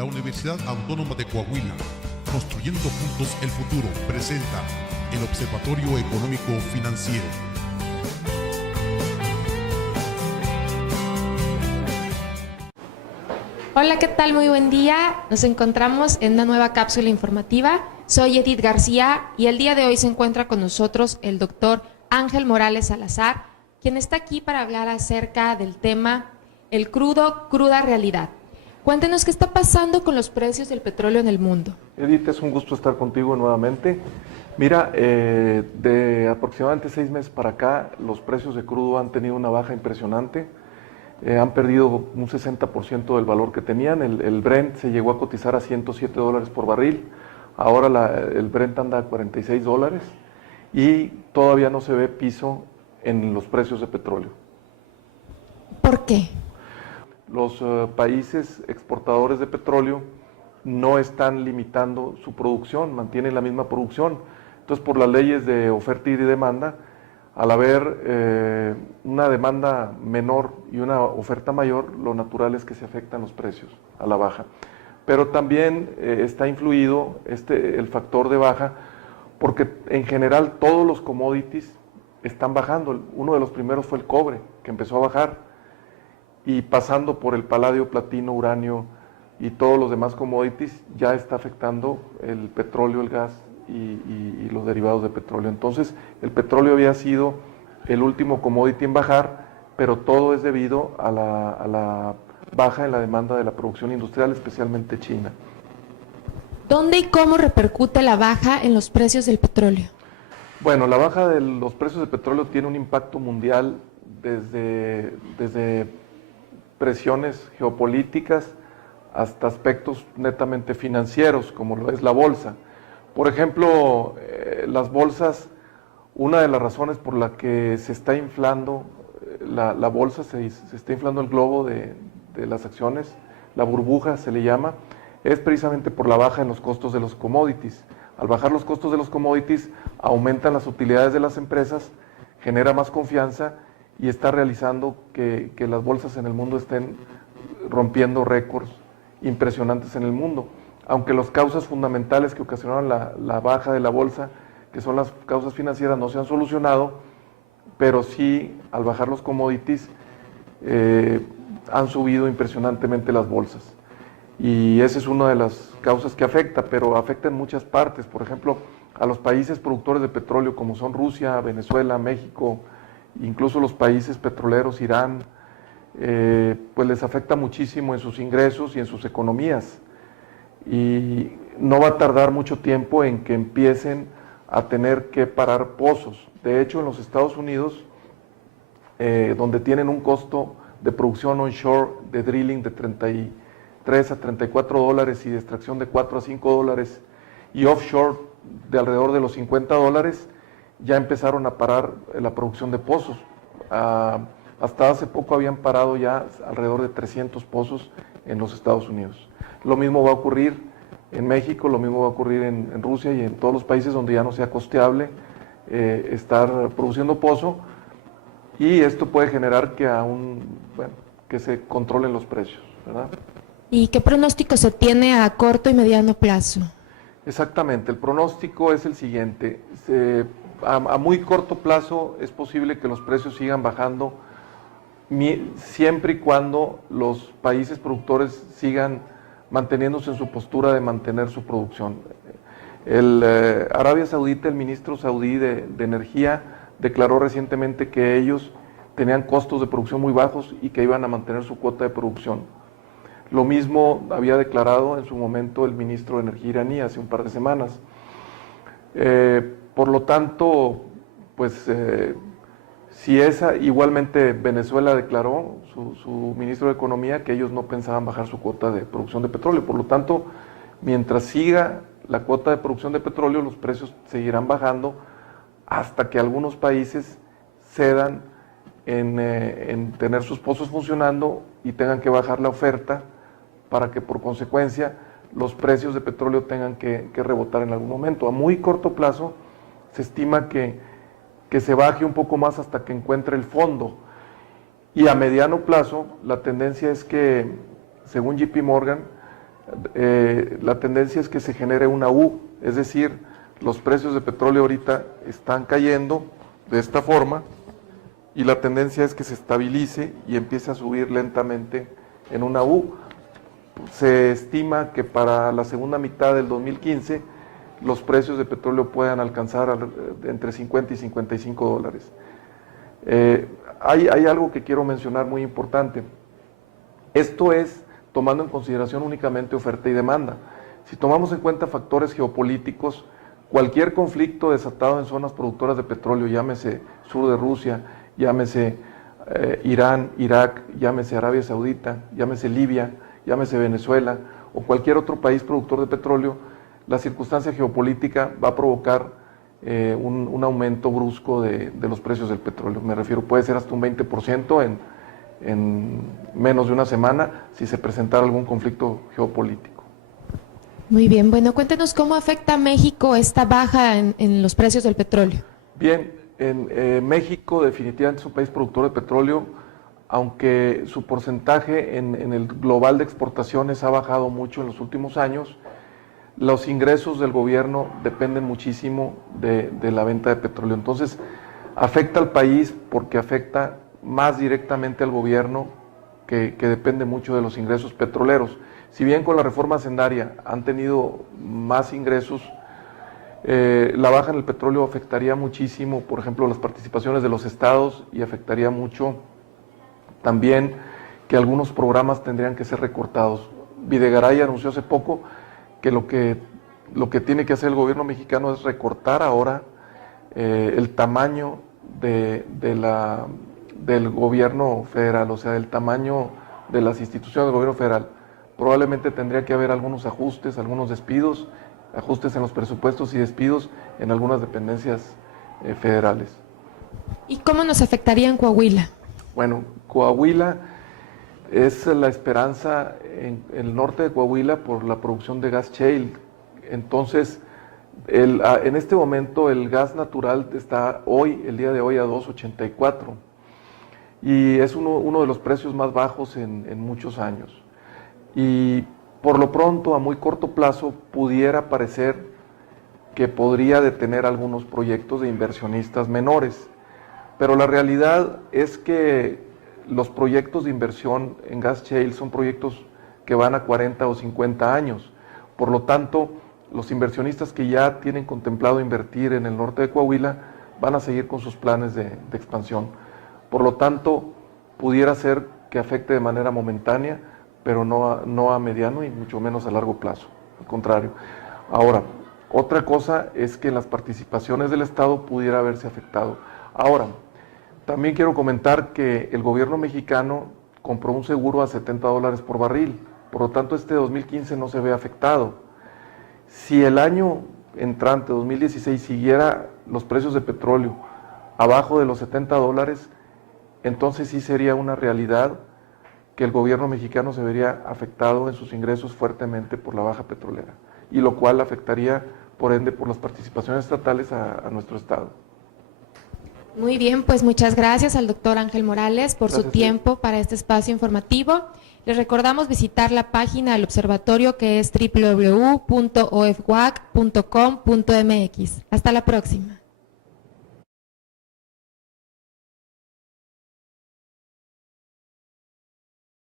La Universidad Autónoma de Coahuila, construyendo juntos el futuro, presenta el Observatorio Económico Financiero. Hola, ¿qué tal? Muy buen día. Nos encontramos en una nueva cápsula informativa. Soy Edith García y el día de hoy se encuentra con nosotros el doctor Ángel Morales Salazar, quien está aquí para hablar acerca del tema el crudo, cruda realidad. Cuéntenos qué está pasando con los precios del petróleo en el mundo. Edith, es un gusto estar contigo nuevamente. Mira, de aproximadamente 6 meses para acá, los precios de crudo han tenido una baja impresionante. Han perdido un 60% del valor que tenían. El Brent se llegó a cotizar a $107 por barril. Ahora el Brent anda a $46 y todavía no se ve piso en los precios de petróleo. ¿Por qué? Los países exportadores de petróleo no están limitando su producción, mantienen la misma producción. Entonces, por las leyes de oferta y de demanda, al haber una demanda menor y una oferta mayor, lo natural es que se afectan los precios a la baja. Pero también está influido el factor de baja porque en general todos los commodities están bajando. Uno de los primeros fue el cobre, que empezó a bajar, y pasando por el paladio, platino, uranio y todos los demás commodities, ya está afectando el petróleo, el gas y los derivados de petróleo. Entonces, el petróleo había sido el último commodity en bajar, pero todo es debido a la baja en la demanda de la producción industrial, especialmente China. ¿Dónde y cómo repercute la baja en los precios del petróleo? Bueno, la baja de los precios del petróleo tiene un impacto mundial desde presiones geopolíticas hasta aspectos netamente financieros, como lo es la bolsa. Por ejemplo, las bolsas, una de las razones por la que se está inflando la bolsa, se está inflando el globo de las acciones, la burbuja se le llama, es precisamente por la baja en los costos de los commodities. Al bajar los costos de los commodities, aumentan las utilidades de las empresas, genera más confianza y está realizando que las bolsas en el mundo estén rompiendo récords impresionantes en el mundo. Aunque las causas fundamentales que ocasionaron la baja de la bolsa, que son las causas financieras, no se han solucionado, pero sí, al bajar los commodities, han subido impresionantemente las bolsas. Y esa es una de las causas que afecta, pero afecta en muchas partes. Por ejemplo, a los países productores de petróleo, como son Rusia, Venezuela, México, incluso los países petroleros, Irán, pues les afecta muchísimo en sus ingresos y en sus economías. Y no va a tardar mucho tiempo en que empiecen a tener que parar pozos. De hecho, en los Estados Unidos, donde tienen un costo de producción onshore de drilling de $33 a $34 y de extracción de $4 a $5 y offshore de alrededor de los $50, ya empezaron a parar la producción de pozos. Hasta hace poco habían parado ya alrededor de 300 pozos en los Estados Unidos. Lo mismo va a ocurrir en México, lo mismo va a ocurrir en Rusia y en todos los países donde ya no sea costeable estar produciendo pozo, y esto puede generar que se controlen los precios, ¿verdad? ¿Y qué pronóstico se tiene a corto y mediano plazo? Exactamente, el pronóstico es el siguiente. A muy corto plazo es posible que los precios sigan bajando siempre y cuando los países productores sigan manteniéndose en su postura de mantener su producción. Arabia Saudita, el ministro saudí de Energía, declaró recientemente que ellos tenían costos de producción muy bajos y que iban a mantener su cuota de producción. Lo mismo había declarado en su momento el ministro de Energía iraní hace un par de semanas. Por lo tanto, pues igualmente Venezuela declaró, su ministro de Economía, que ellos no pensaban bajar su cuota de producción de petróleo. Por lo tanto, mientras siga la cuota de producción de petróleo, los precios seguirán bajando hasta que algunos países cedan en tener sus pozos funcionando y tengan que bajar la oferta para que por consecuencia los precios de petróleo tengan que rebotar en algún momento. A muy corto plazo se estima que se baje un poco más hasta que encuentre el fondo, y a mediano plazo la tendencia es que, según JP Morgan, La tendencia es que se genere una U, es decir, los precios de petróleo ahorita están cayendo de esta forma y la tendencia es que se estabilice y empiece a subir lentamente en una U. Se estima que para la segunda mitad del 2015 los precios de petróleo puedan alcanzar entre 50 y 55 dólares. Hay algo que quiero mencionar muy importante. Esto es tomando en consideración únicamente oferta y demanda. Si tomamos en cuenta factores geopolíticos, cualquier conflicto desatado en zonas productoras de petróleo, llámese sur de Rusia, llámese Irán, Irak, llámese Arabia Saudita, llámese Libia, llámese Venezuela o cualquier otro país productor de petróleo, la circunstancia geopolítica va a provocar un aumento brusco de los precios del petróleo. Me refiero, puede ser hasta un 20% en menos de una semana si se presentara algún conflicto geopolítico. Muy bien, bueno, cuéntenos cómo afecta a México esta baja en los precios del petróleo. Bien, México definitivamente es un país productor de petróleo, aunque su porcentaje en el global de exportaciones ha bajado mucho en los últimos años. Los ingresos del gobierno dependen muchísimo de la venta de petróleo. Entonces, afecta al país porque afecta más directamente al gobierno que depende mucho de los ingresos petroleros. Si bien con la reforma hacendaria han tenido más ingresos, la baja en el petróleo afectaría muchísimo, por ejemplo, las participaciones de los estados y afectaría mucho también que algunos programas tendrían que ser recortados. Videgaray anunció hace poco que lo que tiene que hacer el gobierno mexicano es recortar ahora el tamaño del gobierno federal, o sea, el tamaño de las instituciones del gobierno federal. Probablemente tendría que haber algunos ajustes, algunos despidos, ajustes en los presupuestos y despidos en algunas dependencias federales. ¿Y cómo nos afectaría en Coahuila? Bueno, Coahuila es la esperanza en el norte de Coahuila por la producción de gas shale. Entonces, en este momento el gas natural está el día de hoy a $2.84 y es uno de los precios más bajos en muchos años. Y por lo pronto, a muy corto plazo, pudiera parecer que podría detener algunos proyectos de inversionistas menores, pero la realidad es que los proyectos de inversión en gas shale son proyectos que van a 40 o 50 años. Por lo tanto, los inversionistas que ya tienen contemplado invertir en el norte de Coahuila van a seguir con sus planes de expansión. Por lo tanto, pudiera ser que afecte de manera momentánea, pero no a mediano y mucho menos a largo plazo. Al contrario. Ahora, otra cosa es que las participaciones del Estado pudiera haberse afectado. Ahora, también quiero comentar que el gobierno mexicano compró un seguro a $70 por barril, por lo tanto este 2015 no se ve afectado. Si el año entrante, 2016, siguiera los precios de petróleo abajo de los $70, entonces sí sería una realidad que el gobierno mexicano se vería afectado en sus ingresos fuertemente por la baja petrolera, y lo cual afectaría, por ende, por las participaciones estatales a nuestro Estado. Muy bien, pues muchas gracias al doctor Ángel Morales por su tiempo para este espacio informativo. Les recordamos visitar la página del observatorio que es www.ofwac.com.mx. Hasta la próxima.